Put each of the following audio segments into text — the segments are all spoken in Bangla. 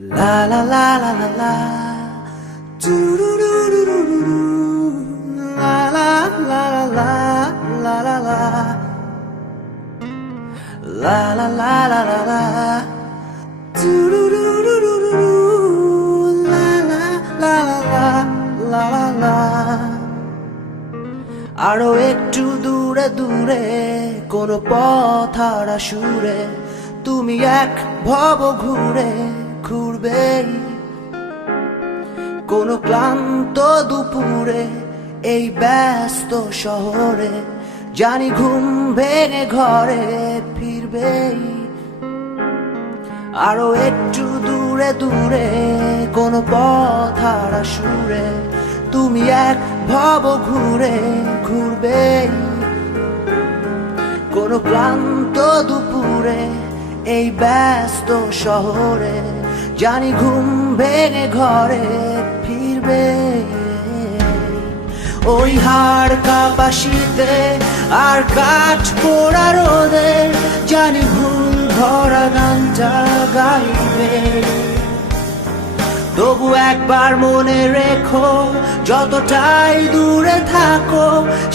La la la la la la, do do do do do do do, la la la la la la la la, la la la la la la, do do do do do do do, la la la la la la la. আরো একটু দূরে দূরে কোন পথহারা সুরে তুমি এক ভব ঘুরে ঘুরবেই কোন ক্লান্ত দুপুরে এই ব্যস্ত শহরে জানি ঘুম ভেঙে ঘরে ফিরবেই আরো একটু দূরে দূরে কোন পথহারা সুরে তুমি এক ভব ঘুরে ঘুরবেই কোন ক্লান্ত দুপুরে এই ব্যস্ত শহরে জানি ঘুম ভেঙে ঘরে ফিরবে ওই হাড় কাঁপা শীতে আর কাঠ পোড়া রোদে জানি ভুল ভরা গানটা গাইবে তবু একবার মনে রেখো যতটাই দূরে থাকো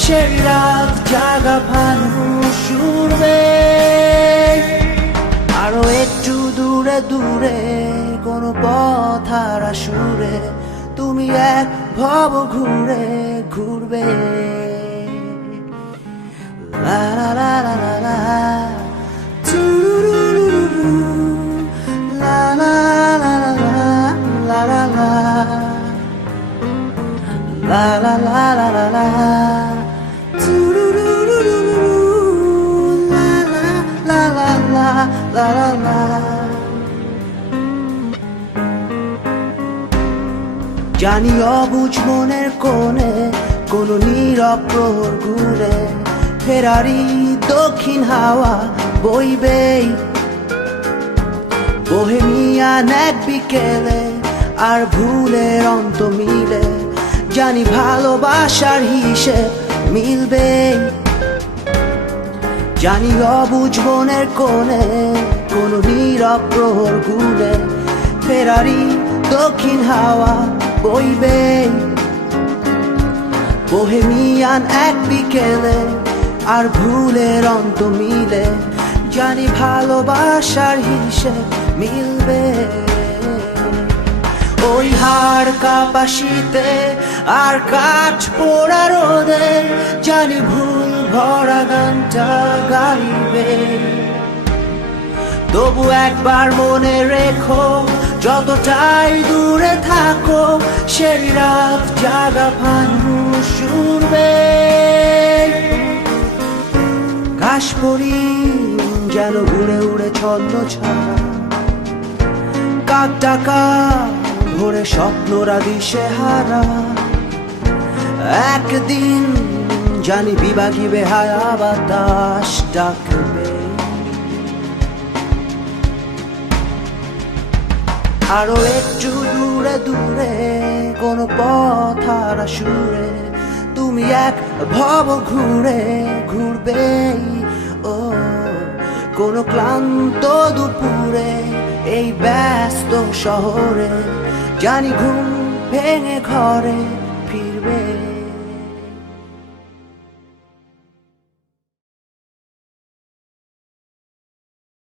সেই রাত জাগা ফানুস উড়বে আরো একটু দূরে দূরে কোন পথহারা সুরে তুমি এক ভব ঘুরে ঘুরবে লা লা লা লা লা লা, লা লা লা লা লা, la la la la la la la la la do do do do do do la la la la la la la la জানি অবুঝ মনের কোণে কোন নীরব প্রহর ঘুরে ফেরারি দক্ষিণ হাওয়া বইবেই বোহেমিয়ান এক বিকেলে আর ভুলের অন্ত মিলে জানি ভালোবাসার হিসেব মিলবে জানি অবুঝ মনের কোণে কোন নীরব প্রহর ঘুরে ফেরারি দক্ষিণ হাওয়া বইবে বোহেমিয়ান এক বিকেলে আর ভুলের অন্ত মিলে জানি ভালোবাসার হিসেব মিলবে ওই হাড় কাঁপা শীতে আর কাঠ পোড়া রোদে জানি ভুল ভরা গানটা গাইবে তবু একবার মনে রেখো যতটাই দূরে থাকো সেই রাত জাগা ফানুস উড়বে ঘাস পরি যেন উড়ে উড়ে ছন্দ ছাড়া কাক ডাকা ভোরে স্বপ্নরা দিশে হারা একদিন জানি বিভাগী বেহায়া বাতাস ডাকবে আরো একটু দূরে দূরে কোন পথহারা সুরে তুমি এক ভব ঘুরে ঘুরবেই ও কোন ক্লান্ত দুপুরে এই ব্যস্ত শহরে জানি ঘুম ভেঙে ঘরে ফিরবে।